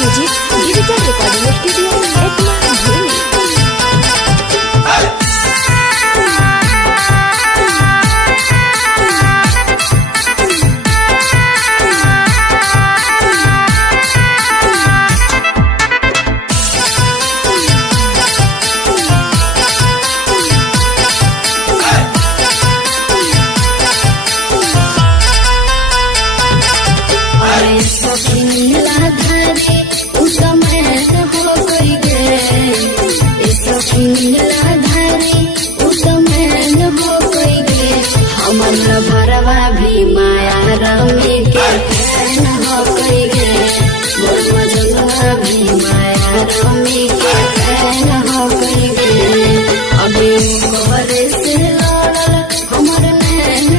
Music digital recording studio Ekma धुनी। भरवा भी माया रमी के